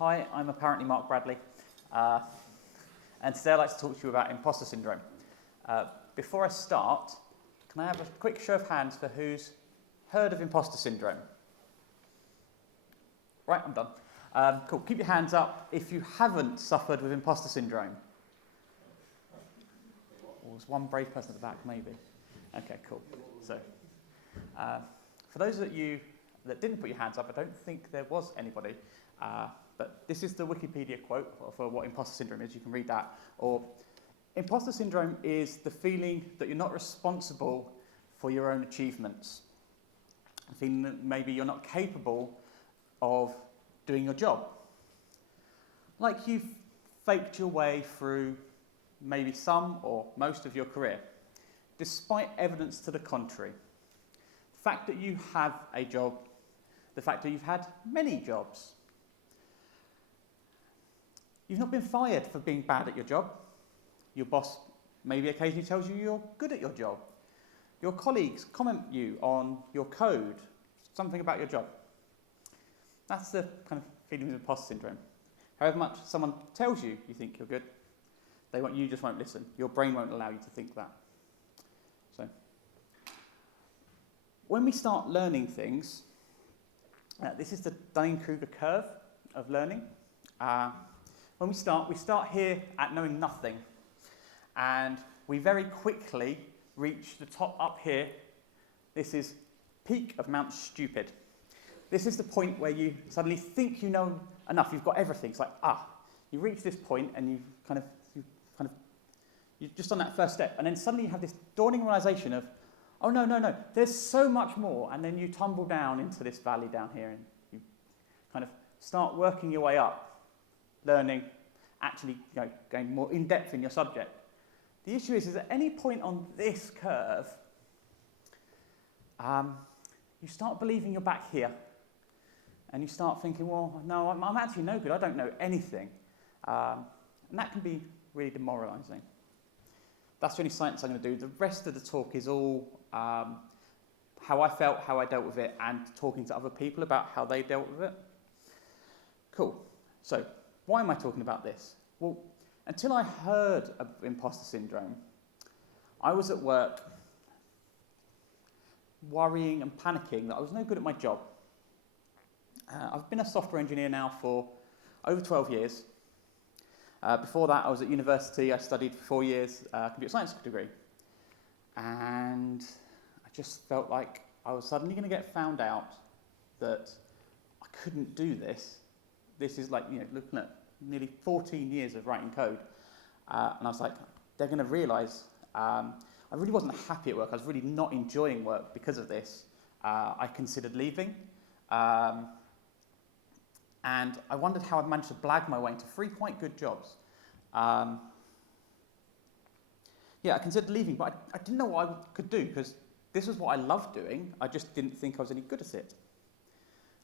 Hi, I'm apparently Mark Bradley, and today I'd like to talk to you about imposter syndrome. Before I start, can I have a quick show of hands for who's heard of imposter syndrome? Right, I'm done. Cool, keep your hands up if you haven't suffered with imposter syndrome. Well, there's one brave person at the back, maybe. Okay, cool. So, for those of you that didn't put your hands up, I don't think there was anybody. But this is the Wikipedia quote for what imposter syndrome is. You can read that. Or, imposter syndrome is the feeling that you're not responsible for your own achievements. The feeling that maybe you're not capable of doing your job. Like you've faked your way through maybe some or most of your career, despite evidence to the contrary. The fact that you have a job, the fact that you've had many jobs. You've not been fired for being bad at your job. Your boss maybe occasionally tells you you're good at your job. Your colleagues comment you on your code, something about your job. That's the kind of feeling of imposter syndrome. However much someone tells you you think you're good, you just won't listen. Your brain won't allow you to think that. So, when we start learning things, this is the Dunning-Kruger curve of learning. When we start here at knowing nothing, and we very quickly reach the top up here. This is peak of Mount Stupid. This is the point where you suddenly think you know enough. You've got everything. It's like, you reach this point and you're just on that first step, and then suddenly you have this dawning realization of, oh no, there's so much more, and then you tumble down into this valley down here, and you kind of start working your way up. Learning, actually going more in depth in your subject. The issue is at any point on this curve, you start believing you're back here, and you start thinking, well, no, I'm actually no good. I don't know anything, and that can be really demoralising. That's the only science I'm going to do. The rest of the talk is all how I felt, how I dealt with it, and talking to other people about how they dealt with it. Cool. So, why am I talking about this? Well, until I heard of imposter syndrome, I was at work worrying and panicking that I was no good at my job. I've been a software engineer now for over 12 years. Before that, I was at university. I studied for 4 years, computer science degree. And I just felt like I was suddenly going to get found out that I couldn't do this. This is like, looking at nearly 14 years of writing code. And I was like, they're going to realise I really wasn't happy at work. I was really not enjoying work because of this. I considered leaving. And I wondered how I'd managed to blag my way into 3 quite good jobs. I considered leaving, but I didn't know what I could do because this was what I loved doing. I just didn't think I was any good at it.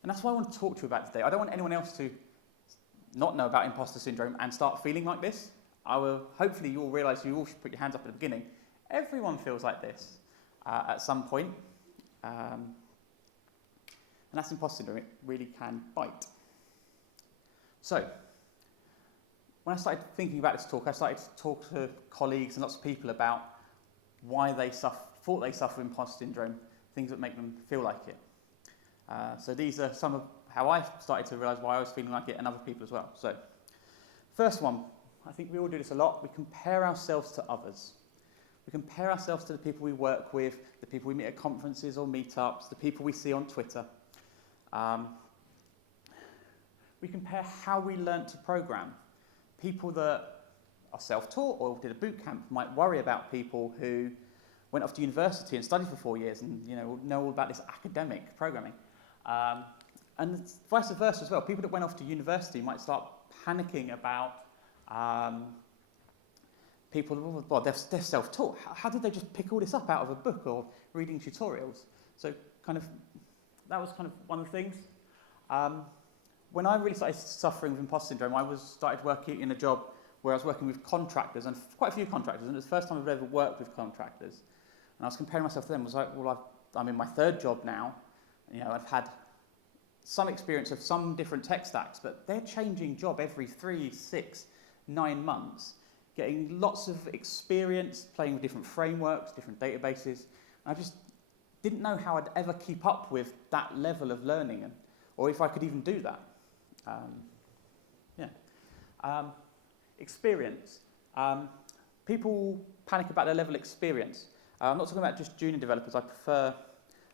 And that's what I want to talk to you about today. I don't want anyone else to not know about imposter syndrome and start feeling like this. Hopefully you all realise you all should put your hands up at the beginning. Everyone feels like this at some point. And that's imposter syndrome. It really can bite. So, when I started thinking about this talk, I started to talk to colleagues and lots of people about why they thought they suffer imposter syndrome, things that make them feel like it. So these are some of how I started to realise why I was feeling like it, and other people as well. So, first one, I think we all do this a lot. We compare ourselves to others. We compare ourselves to the people we work with, the people we meet at conferences or meetups, the people we see on Twitter. We compare how we learnt to program. People that are self-taught or did a boot camp might worry about people who went off to university and studied for 4 years and know all about this academic programming. And vice versa as well. People that went off to university might start panicking about people, well, they're self-taught. How did they just pick all this up out of a book or reading tutorials? So that was kind of one of the things. When I really started suffering with imposter syndrome, I started working in a job where I was working with contractors, and quite a few contractors, and it was the first time I've ever worked with contractors. And I was comparing myself to them. I was like, well, I'm in my 3rd job now. I've had some experience of some different tech stacks, but they're changing job every 3, 6, 9 months, getting lots of experience, playing with different frameworks, different databases. I just didn't know how I'd ever keep up with that level of learning, or if I could even do that. Experience. People panic about their level of experience. I'm not talking about just junior developers. I prefer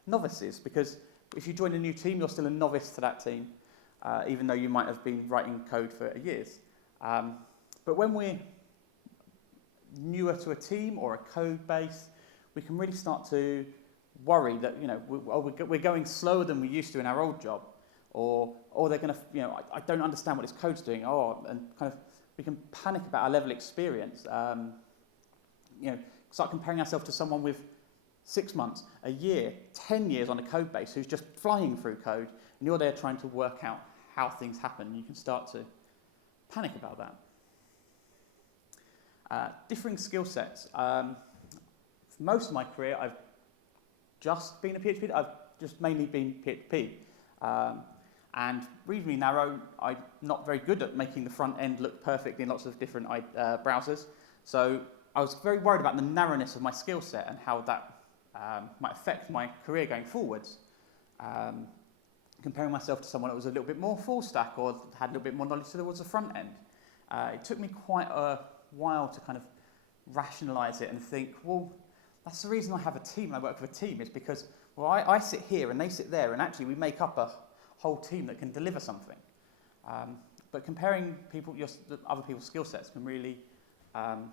novices, because if you join a new team, you're still a novice to that team, even though you might have been writing code for years. But when we're newer to a team or a code base, we can really start to worry that we're going slower than we used to in our old job, or they're going to I don't understand what this code's doing. And kind of we can panic about our level of experience. Start comparing ourselves to someone with 6 months, a year, 10 years on a code base who's just flying through code, and you're there trying to work out how things happen. You can start to panic about that. Differing skill sets. For most of my career, I've just been a PHP. I've just mainly been PHP. And reasonably narrow. I'm not very good at making the front end look perfect in lots of different browsers. So I was very worried about the narrowness of my skill set and how that might affect my career going forwards. Comparing myself to someone that was a little bit more full stack or had a little bit more knowledge towards the front end. It took me quite a while to kind of rationalise it and think, well, that's the reason I have a team, I work with a team, is because, well, I sit here and they sit there, and actually we make up a whole team that can deliver something. But comparing other people's skill sets can really kind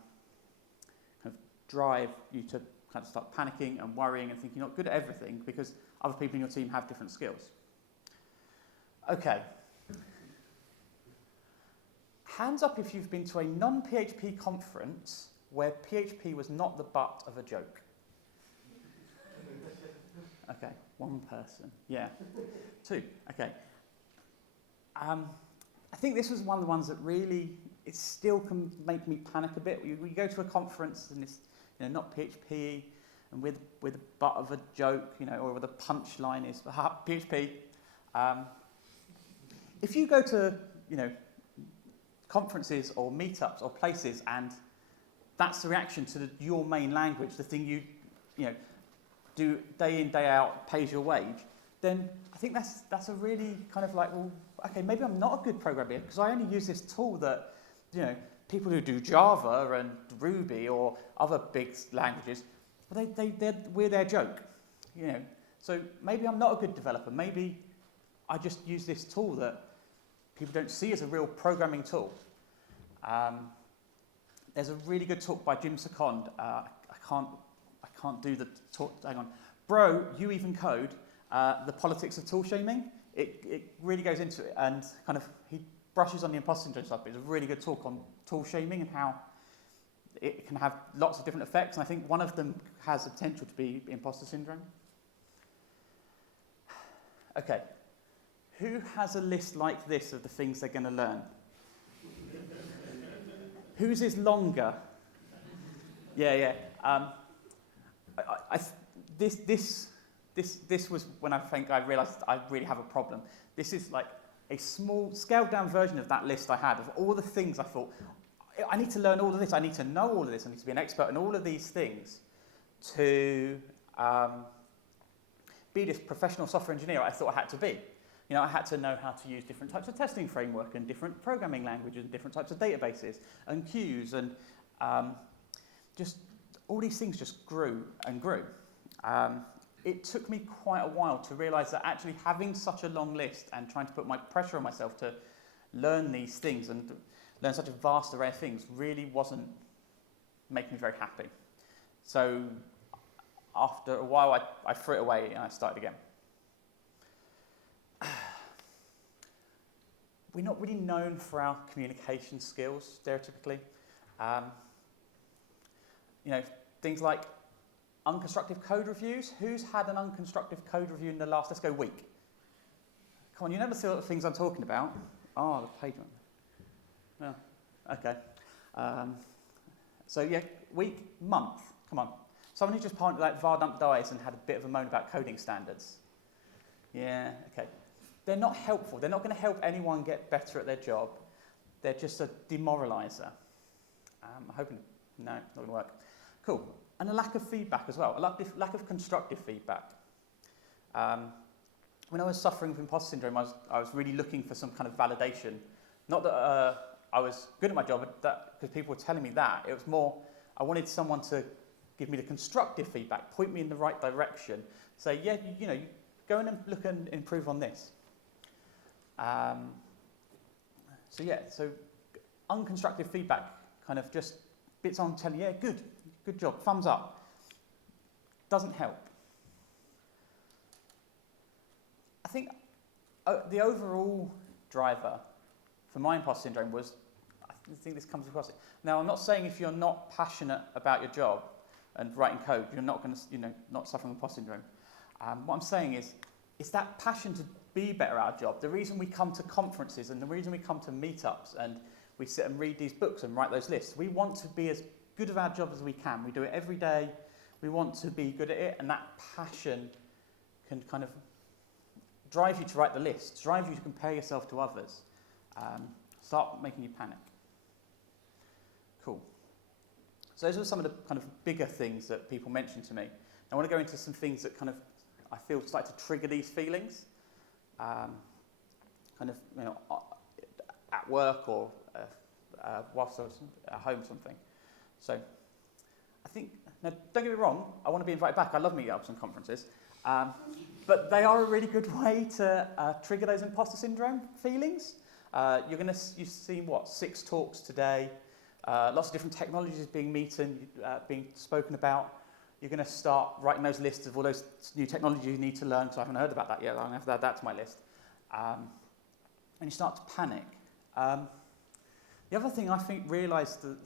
of drive you to kind of start panicking and worrying and thinking you're not good at everything because other people in your team have different skills. Okay. Hands up if you've been to a non-PHP conference where PHP was not the butt of a joke. Okay, 1 person. Yeah. 2. Okay. I think this was one of the ones that really, it still can make me panic a bit. We go to a conference and it's not PHP, and with the butt of a joke, or with the punchline is PHP. If you go to conferences or meetups or places and that's the reaction to your main language, the thing you do day in, day out, pays your wage, then I think that's a really kind of like, well, okay, maybe I'm not a good programmer because I only use this tool that, people who do Java and Ruby or other big languages, we're their joke, So maybe I'm not a good developer. Maybe I just use this tool that people don't see as a real programming tool. There's a really good talk by Jim Second. I can't do the talk. Hang on, bro. You even code the politics of tool shaming. It really goes into it, and kind of he brushes on the imposter syndrome stuff. But it's a really good talk on tool shaming and how it can have lots of different effects. And I think one of them has the potential to be imposter syndrome. Okay, who has a list like this of the things they're going to learn? Whose is longer? Yeah. This was when I think I realised I really have a problem. This is like a small, scaled-down version of that list I had of all the things I thought, I need to learn all of this, I need to know all of this, I need to be an expert in all of these things to be this professional software engineer I thought I had to be. I had to know how to use different types of testing framework and different programming languages and different types of databases and queues, and just all these things just grew and grew. It took me quite a while to realise that actually having such a long list and trying to put my pressure on myself to learn these things and learn such a vast array of things really wasn't making me very happy. So after a while, I threw it away and I started again. We're not really known for our communication skills, stereotypically. Things like unconstructive code reviews. Who's had an unconstructive code review in the last, let's go, week? Come on, you know the sort of things I'm talking about. Oh, the page one. Oh, okay. So yeah, week, month. Come on. Someone who just varred up dies and had a bit of a moan about coding standards. Yeah, okay. they're not helpful. They're not going to help anyone get better at their job. They're just a demoraliser. I'm hoping, no, it's not going to work. Cool. And a lack of feedback as well, a lack of constructive feedback. When I was suffering from imposter syndrome, I was really looking for some kind of validation. Not that I was good at my job, because people were telling me that. It was more, I wanted someone to give me the constructive feedback, point me in the right direction, say, yeah, you know, go in and look and improve on this. So unconstructive feedback kind of just bits on telling you, yeah, good job, thumbs up. Doesn't help. I think the overall driver for my imposter syndrome was, I think this comes across it. Now, I'm not saying if you're not passionate about your job and writing code, you're not going to, not suffering imposter syndrome. What I'm saying is, it's that passion to be better at our job. The reason we come to conferences and the reason we come to meetups and we sit and read these books and write those lists, we want to be as good at our job as we can. We do it every day. We want to be good at it, and that passion can kind of drive you to write the list, drive you to compare yourself to others, start making you panic. Cool. So those are some of the kind of bigger things that people mention to me. I want to go into some things that kind of I feel start to trigger these feelings, at work or whilst I was at home or something. So I think, now don't get me wrong, I want to be invited back. I love meetups and conferences. But they are a really good way to trigger those imposter syndrome feelings. You've seen, 6 talks today, lots of different technologies being spoken about. You're going to start writing those lists of all those new technologies you need to learn, because I haven't heard about that yet. I'm going to have to add that to my list. And you start to panic. The other thing I think realised that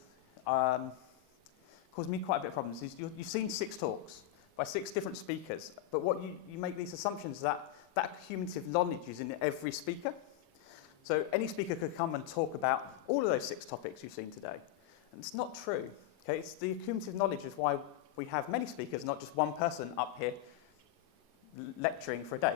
caused me quite a bit of problems is you've seen 6 talks by 6 different speakers, but what you make these assumptions that cumulative knowledge is in every speaker. So any speaker could come and talk about all of those 6 topics you've seen today. And it's not true. Okay? It's the cumulative knowledge is why we have many speakers, not just one person up here lecturing for a day.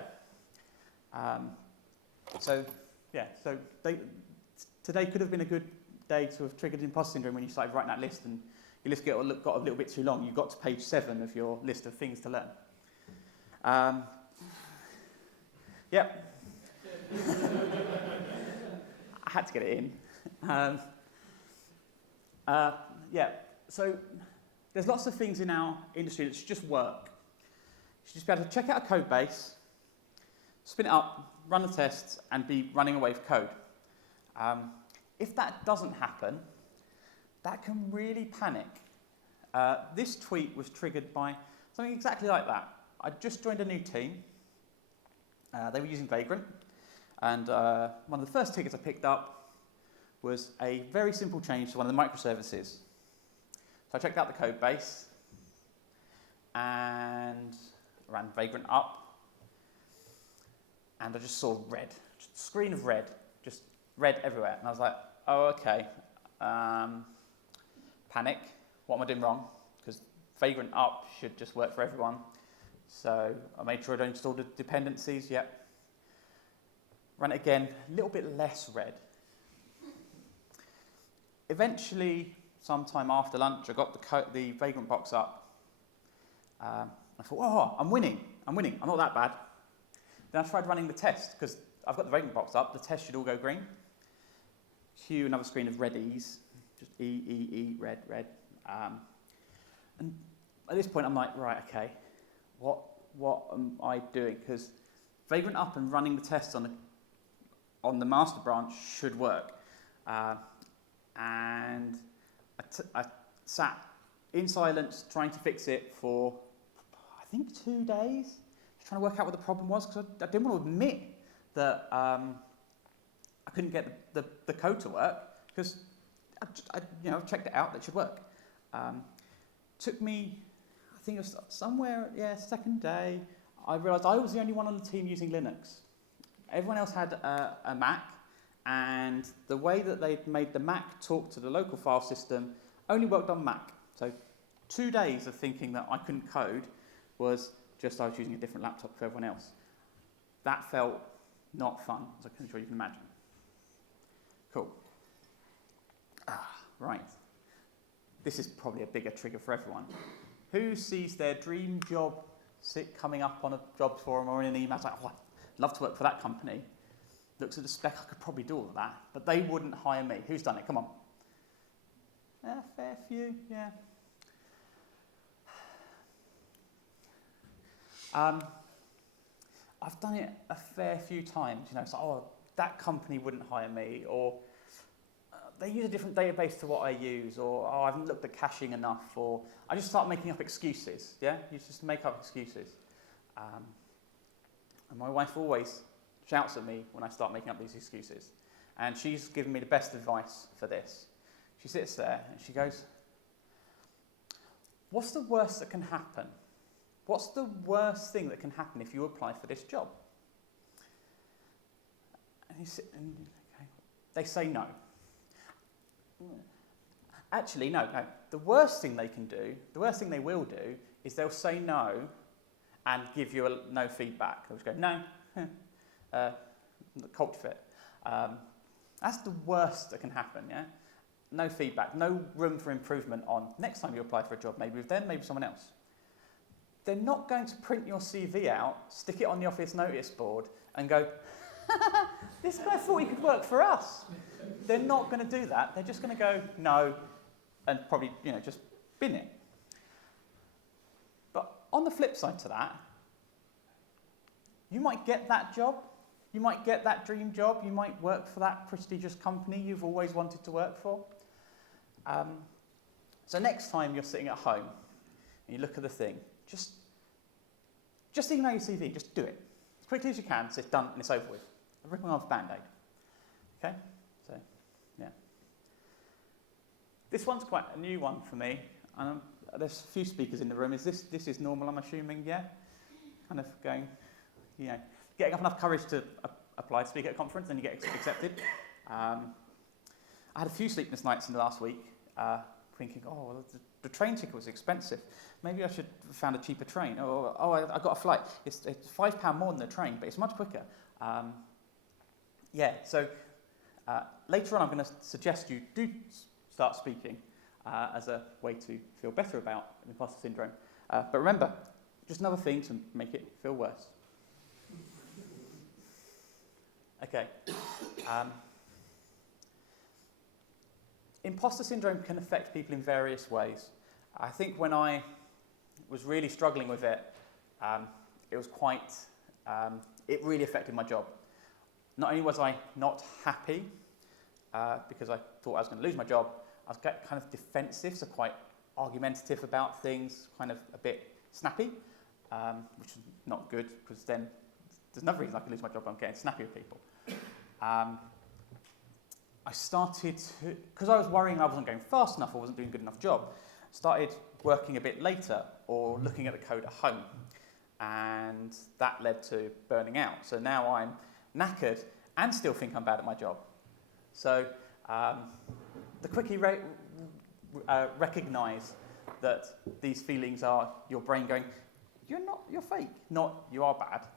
Today could have been a good day to have triggered imposter syndrome when you started writing that list and your list got a little bit too long. You got to page 7 of your list of things to learn. Yep. I had to get it in. So there's lots of things in our industry that should just work. You should just be able to check out a code base, spin it up, run the tests, and be running away with code. If that doesn't happen, that can really panic. This tweet was triggered by something exactly like that. I just joined a new team. They were using Vagrant, and one of the first tickets I picked up was a very simple change to one of the microservices. So I checked out the code base and ran Vagrant up, and I just saw red, just a screen of red, just red everywhere. And I was like, oh, okay, panic, what am I doing wrong? Because Vagrant up should just work for everyone. So I made sure I don't install the dependencies yet. Ran it again, a little bit less red. Eventually, sometime after lunch, I got the Vagrant box up. I thought, oh, I'm winning, I'm not that bad. Then I tried running the test, because I've got the Vagrant box up, the test should all go green. Cue another screen of red E's, just E, red. And at this point I'm like, right, okay, what am I doing? Because Vagrant up and running the tests on the master branch should work. And I sat in silence trying to fix it for, I think, 2 days, just trying to work out what the problem was, because I didn't want to admit that I couldn't get the code to work, because I've checked it out, that should work. Took me, I think it was somewhere, second day, I realised I was the only one on the team using Linux. Everyone else had a Mac, and the way that they'd made the Mac talk to the local file system only worked on Mac. So 2 days of thinking that I couldn't code was just I was using a different laptop for everyone else. That felt not fun, as I'm sure you can imagine. Cool. Right. This is probably a bigger trigger for everyone. Who sees their dream job coming up on a jobs forum or in an email, like, oh, I'd love to work for that company. Looks at the spec, I could probably do all of that, but they wouldn't hire me. Who's done it? Come on. Yeah, fair few, yeah. I've done it a fair few times. It's like, oh, that company wouldn't hire me, or they use a different database to what I use, or oh, I haven't looked at caching enough, or I just start making up excuses. Yeah, you just make up excuses. And my wife always shouts at me when I start making up these excuses, and she's given me the best advice for this. She sits there and she goes, "What's the worst that can happen? What's the worst thing that can happen if you apply for this job?" And you sit and okay, they say no. Actually, no. The worst thing they can do, the worst thing they will do, is they'll say no and give you no feedback. They'll just go, no, culture fit. That's the worst that can happen, yeah? No feedback, no room for improvement on next time you apply for a job, maybe with them, maybe someone else. They're not going to print your CV out, stick it on the office notice board, and go, this guy thought he could work for us. They're not going to do that. They're just going to go, no, and probably, just bin it. But on the flip side to that, you might get that job. You might get that dream job. You might work for that prestigious company you've always wanted to work for. So next time you're sitting at home and you look at the thing, just email your CV. Just do it as quickly as you can, so it's done and it's over with. A ripping off Band-Aid. Okay? So, yeah. This one's quite a new one for me. There's a few speakers in the room. This is normal, I'm assuming, yeah? Kind of going, getting up enough courage to apply to speak at a conference, then you get accepted. I had a few sleepless nights in the last week, thinking, oh, well, the train ticket was expensive. Maybe I should have found a cheaper train. Or, oh, I got a flight. It's £5 more than the train, but it's much quicker. So later on I'm going to suggest you do start speaking as a way to feel better about imposter syndrome. But remember, just another thing to make it feel worse. Okay. Imposter syndrome can affect people in various ways. I think when I was really struggling with it, it was quite, it really affected my job. Not only was I not happy because I thought I was going to lose my job, I was kind of defensive, so quite argumentative about things, kind of a bit snappy, which is not good because then there's another reason I could lose my job. I'm getting snappy with people. I started to, because I was worrying I wasn't going fast enough or wasn't doing a good enough job, started working a bit later or looking at the code at home, and that led to burning out. So now I'm knackered and still think I'm bad at my job. So the quicker you recognise that these feelings are your brain going, you're fake, not you are bad,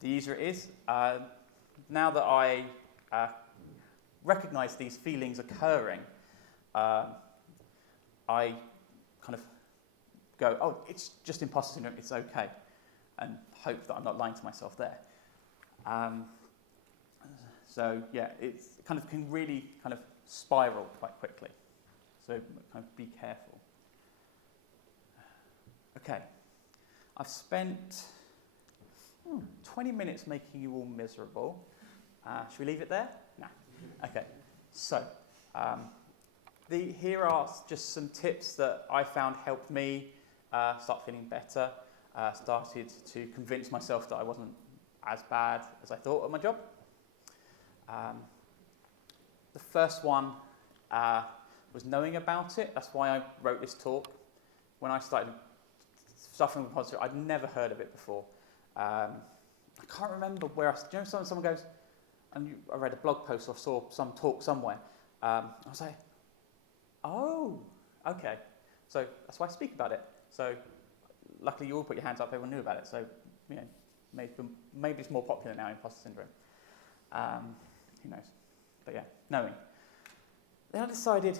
the easier it is. Now that I recognise these feelings occurring, I kind of go, oh, it's just imposter syndrome, it's okay, and hope that I'm not lying to myself there. So yeah, it's kind of can really kind of spiral quite quickly. So kind of be careful. Okay, I've spent 20 minutes making you all miserable. Should we leave it there? No. Okay. So here are just some tips that I found helped me start feeling better. Started to convince myself that I wasn't as bad as I thought at my job. The first one was knowing about it. That's why I wrote this talk. When I started suffering with imposter, I'd never heard of it before. I can't remember where someone goes, and I read a blog post or saw some talk somewhere. I was like, oh, okay. So that's why I speak about it. So luckily you all put your hands up, everyone knew about it. So, Maybe it's more popular now, imposter syndrome. Who knows? But yeah, knowing. Then I decided,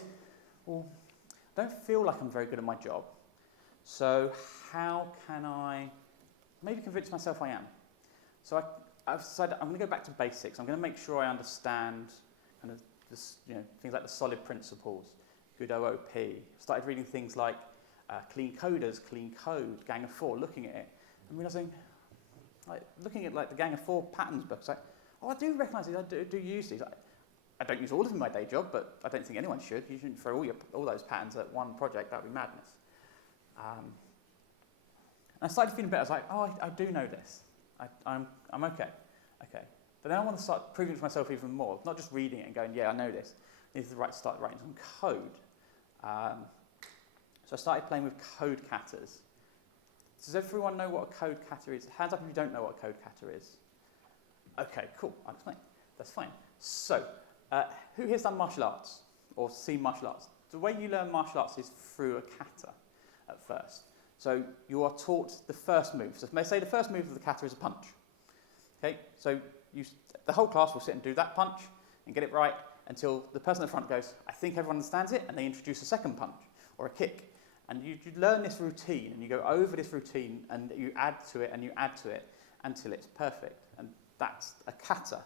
well, I don't feel like I'm very good at my job. So how can I maybe convince myself I am? So I've decided I'm going to go back to basics. I'm going to make sure I understand kind of this, things like the solid principles, good OOP. Started reading things like Clean Coders, Clean Code, Gang of Four, looking at it and realising, looking at the Gang of Four patterns books, I do recognise these, I do use these. I don't use all of them in my day job, but I don't think anyone should. You shouldn't throw all those patterns at one project, that would be madness. And I started feeling better. I was like, I do know this. I'm okay. But then I want to start proving it to myself even more, not just reading it and going, yeah, I know this. I need to start writing some code. So I started playing with code katas. Does everyone know what a code kata is? Hands up if you don't know what a code kata is. Okay, cool. I'll explain. That's fine. So, who here's done martial arts or seen martial arts? The way you learn martial arts is through a kata at first. So you are taught the first move. So say the first move of the kata is a punch. Okay, so the whole class will sit and do that punch and get it right until the person in the front goes, I think everyone understands it, and they introduce a second punch or a kick. And you learn this routine, and you go over this routine, and you add to it, and you add to it until it's perfect. And that's a kata.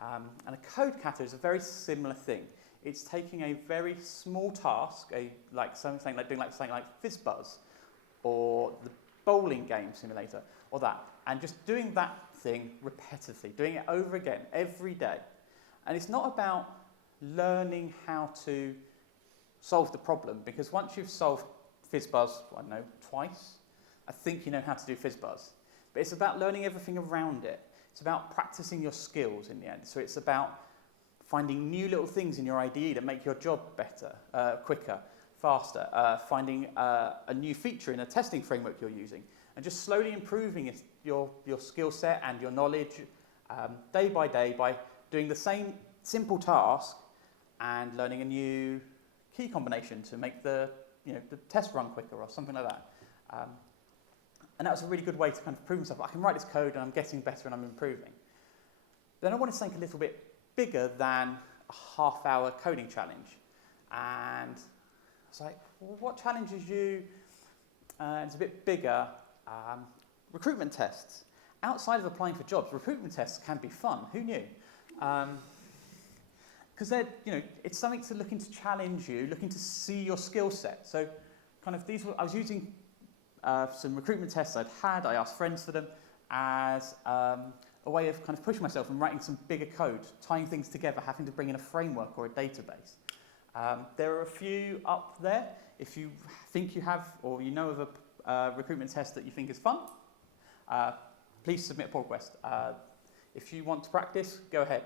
And a code kata is a very similar thing. It's taking a very small task, something like FizzBuzz, or the bowling game simulator, or that, and just doing that thing repetitively, doing it over again every day. And it's not about learning how to solve the problem, because once you've solved FizzBuzz, twice, I think you know how to do FizzBuzz. But it's about learning everything around it. It's about practicing your skills in the end. So it's about finding new little things in your IDE that make your job better, quicker, faster, finding a new feature in a testing framework you're using, and just slowly improving your skill set and your knowledge day by day by doing the same simple task and learning a new key combination to make the test run quicker or something like that. And that was a really good way to kind of prove myself. I can write this code and I'm getting better and I'm improving. Then I wanted to think a little bit bigger than a half-hour coding challenge. And I was like, well, what challenges you? It's a bit bigger. Recruitment tests. Outside of applying for jobs, recruitment tests can be fun. Who knew? Because it's something to looking to challenge you, looking to see your skill set. So, kind of I was using some recruitment tests I asked friends for them as a way of kind of pushing myself and writing some bigger code, tying things together, having to bring in a framework or a database. There are a few up there. If you think you have or you know of a recruitment test that you think is fun, please submit a pull request. If you want to practice, go ahead.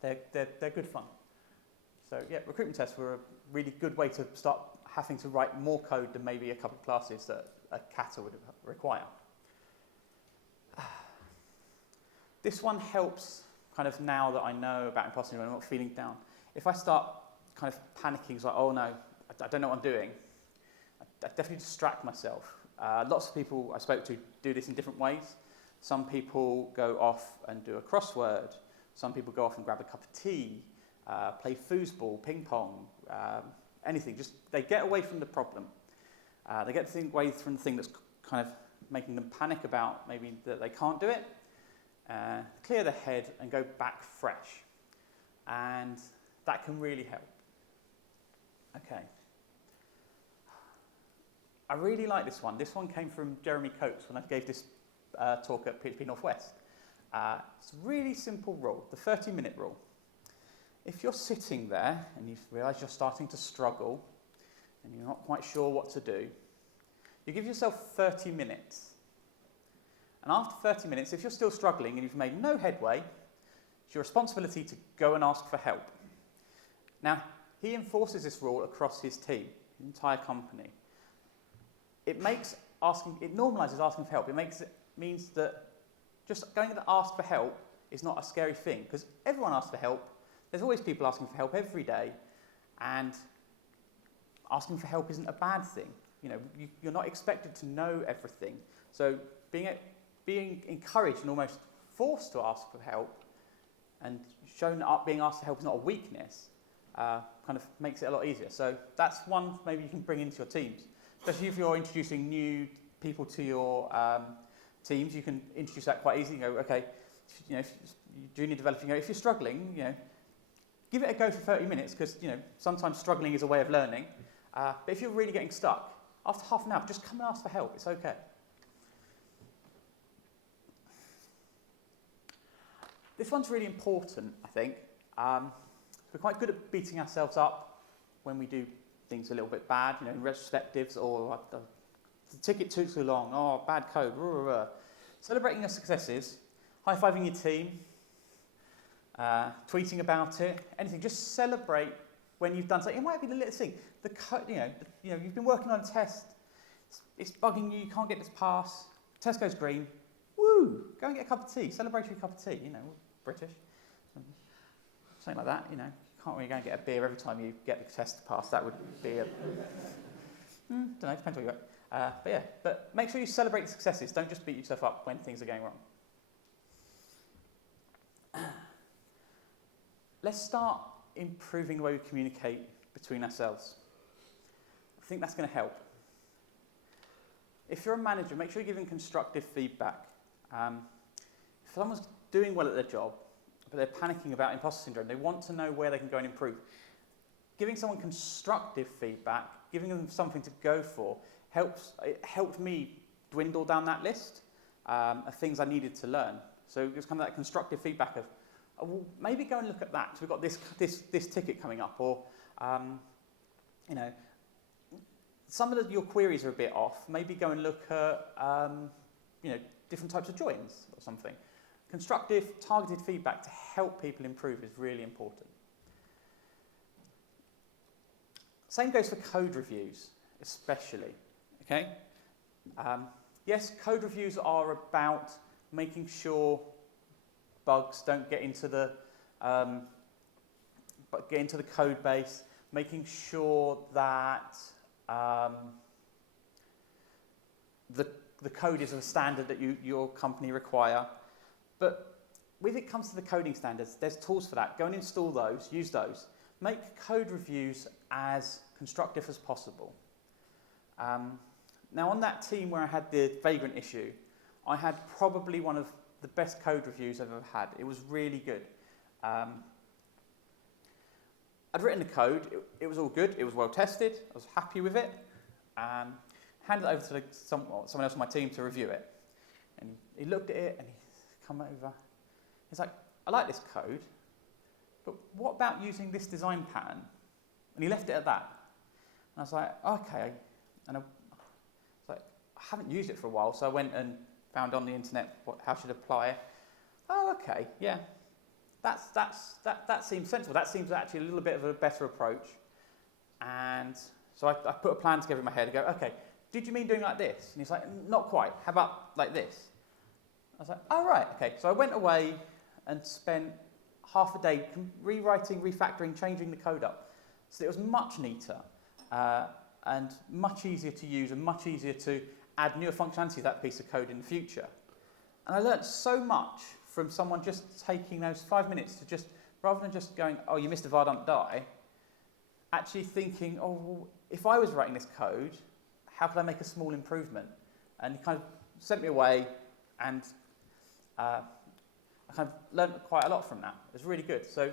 They're good fun. So yeah, recruitment tests were a really good way to start having to write more code than maybe a couple of classes that a kata would require. This one helps kind of now that I know about imposter syndrome, I'm not feeling down. If I start kind of panicking, it's like, oh no, I don't know what I'm doing, I definitely distract myself. Lots of people I spoke to do this in different ways. Some people go off and do a crossword. Some people go off and grab a cup of tea, play foosball, ping pong, anything. Just they get away from the problem. They get away from the thing that's kind of making them panic about maybe that they can't do it. Clear their head and go back fresh. And that can really help. Okay. I really like this one. This one came from Jeremy Coates when I gave this talk at PHP Northwest. It's a really simple rule, the 30-minute rule. If you're sitting there and you realise you're starting to struggle and you're not quite sure what to do, you give yourself 30 minutes. And after 30 minutes, if you're still struggling and you've made no headway, it's your responsibility to go and ask for help. Now, he enforces this rule across his team, his entire company. It normalises asking for help. It means that just going to ask for help is not a scary thing, because everyone asks for help. There's always people asking for help every day, and asking for help isn't a bad thing. You're not expected to know everything. So being encouraged and almost forced to ask for help and shown that being asked for help is not a weakness kind of makes it a lot easier. So that's one maybe you can bring into your teams. Especially if you're introducing new people to your teams, you can introduce that quite easily. You go, okay, you know, if you're junior developer, you know, if you're struggling, you know, give it a go for 30 minutes because, you know, sometimes struggling is a way of learning. But if you're really getting stuck, after half an hour, just come and ask for help. It's okay. This one's really important, I think. We're quite good at beating ourselves up when we do things a little bit bad, you know, in retrospectives, or the ticket took too long, oh, bad code, rah, rah, rah. Celebrating your successes, high-fiving your team, tweeting about it, anything. Just celebrate when you've done something. It might be the little thing. You've been working on a test. It's bugging you. You can't get this pass. Test goes green. Woo! Go and get a cup of tea. Celebratory cup of tea. You know, we're British. Something like that. You know, you can't really go and get a beer every time you get the test to pass. That would be a don't know. Depends what you got. But make sure you celebrate the successes. Don't just beat yourself up when things are going wrong. Let's start improving the way we communicate between ourselves. I think that's going to help. If you're a manager, make sure you're giving constructive feedback. If someone's doing well at their job, but they're panicking about imposter syndrome, they want to know where they can go and improve. Giving someone constructive feedback, giving them something to go for, it helped me dwindle down that list of things I needed to learn. So it was kind of that constructive feedback of, well, maybe go and look at that. So we've got this ticket coming up, or you know, some of your queries are a bit off. Maybe go and look at you know, different types of joins or something. Constructive, targeted feedback to help people improve is really important. Same goes for code reviews, especially. Okay. Yes, code reviews are about making sure bugs don't get into the code base, making sure that the code is of a standard that your company require. But when it comes to the coding standards, there's tools for that. Go and install those, use those. Make code reviews as constructive as possible. Now, on that team where I had the vagrant issue, I had probably one of the best code reviews I've ever had. It was really good. I'd written the code. It was all good. It was well tested. I was happy with it. Handed it over to someone else on my team to review it. And he looked at it and he come over. He's like, I like this code, but what about using this design pattern? And he left it at that. And I was like, okay. And I was like, I haven't used it for a while, so I went and found on the internet how should I apply it. Oh, okay, yeah. That seems sensible. That seems actually a little bit of a better approach. And so I put a plan together in my head and go, okay, did you mean doing like this? And he's like, not quite. How about like this? I was like, oh, right, okay. So I went away and spent half a day rewriting, refactoring, changing the code up. So it was much neater and much easier to use and much easier to add newer functionality to that piece of code in the future. And I learned so much from someone just taking those 5 minutes to just, rather than just going, oh, you missed a var, don't die, actually thinking, oh, well, if I was writing this code, how could I make a small improvement? And he kind of sent me away, and I kind of learned quite a lot from that. It was really good. So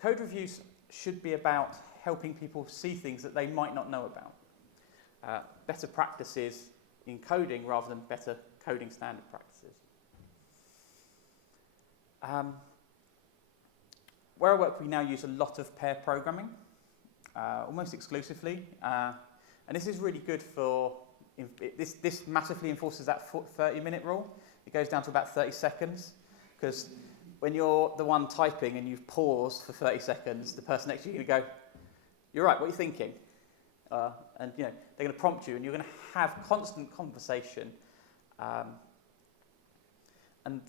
code reviews should be about helping people see things that they might not know about. Better practices in coding rather than better coding standard practices. Where I work, we now use a lot of pair programming, almost exclusively. And this is really good for, this massively enforces that 30-minute rule. It goes down to about 30 seconds, because when you're the one typing and you've paused for 30 seconds, the person next to you is going to go, you're right, what are you thinking? And you know, they're going to prompt you, and you're going to have constant conversation. And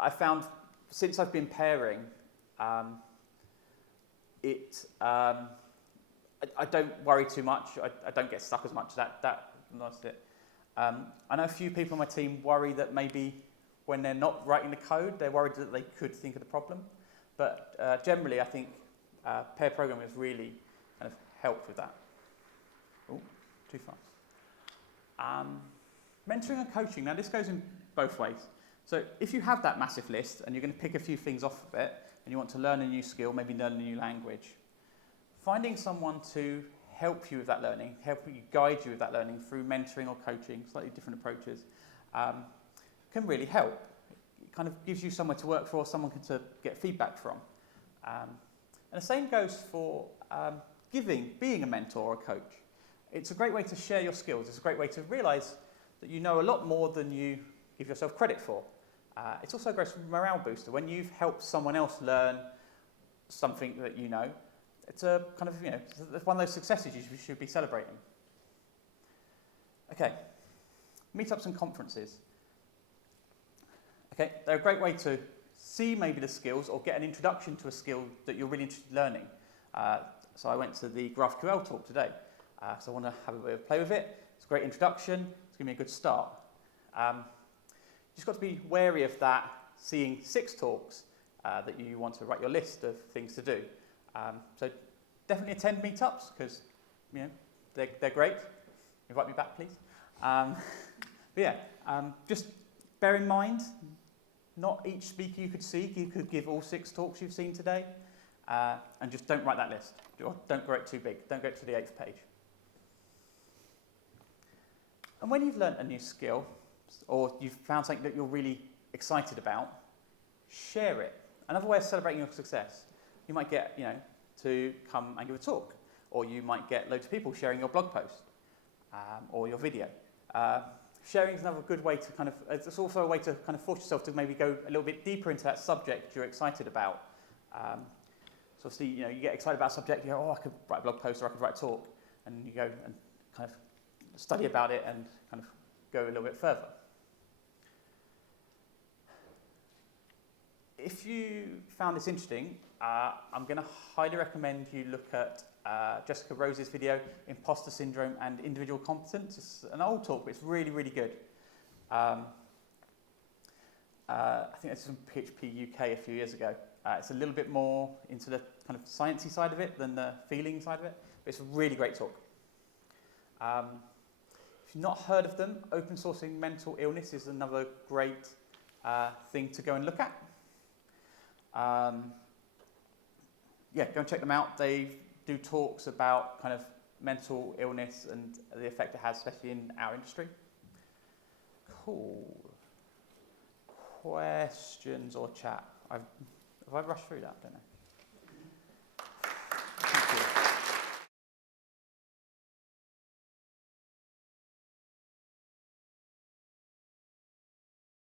I found, since I've been pairing, I don't worry too much. I don't get stuck as much. That's it. I know a few people on my team worry that maybe when they're not writing the code, they're worried that they could think of the problem. But generally, I think pair programming has really kind of helped with that. Oh, too fast. Mentoring and coaching. Now, this goes in both ways. So if you have that massive list and you're going to pick a few things off of it and you want to learn a new skill, maybe learn a new language, finding someone to help you with that learning, help you guide you with that learning through mentoring or coaching, slightly different approaches, can really help. It kind of gives you somewhere to work for, someone to get feedback from. And the same goes for being a mentor or a coach. It's a great way to share your skills. It's a great way to realise that you know a lot more than you give yourself credit for. It's also a great morale booster. When you've helped someone else learn something that you know, it's a kind of, it's one of those successes you should be celebrating. Okay, meetups and conferences. Okay, they're a great way to see maybe the skills or get an introduction to a skill that you're really interested in learning. So I went to the GraphQL talk today, so I want to have a bit of play with it. It's a great introduction, it's going to be a good start. You've just got to be wary of that, seeing 6 talks that you want to write your list of things to do. So definitely attend meetups because they're great. Invite me back, please. Just bear in mind, not each speaker you could give all 6 talks you've seen today, and just don't write that list. Don't grow it too big. Don't go to the 8th page. And when you've learnt a new skill, or you've found something that you're really excited about, share it. Another way of celebrating your success. You might get, to come and give a talk, or you might get loads of people sharing your blog post or your video. Sharing is another good way to it's also a way to kind of force yourself to maybe go a little bit deeper into that subject you're excited about. So obviously, you get excited about a subject, you go, I could write a blog post or I could write a talk, and you go and kind of study about it and kind of go a little bit further. If you found this interesting, I'm going to highly recommend you look at Jessica Rose's video, Imposter Syndrome and Individual Competence. It's an old talk, but it's really, really good. I think it's from PHP UK a few years ago. It's a little bit more into the kind of sciencey side of it than the feeling side of it, but it's a really great talk. If you've not heard of them, open sourcing mental illness is another great thing to go and look at. Go and check them out. They do talks about kind of mental illness and the effect it has, especially in our industry. Cool. Questions or chat? Have I rushed through that? I don't know.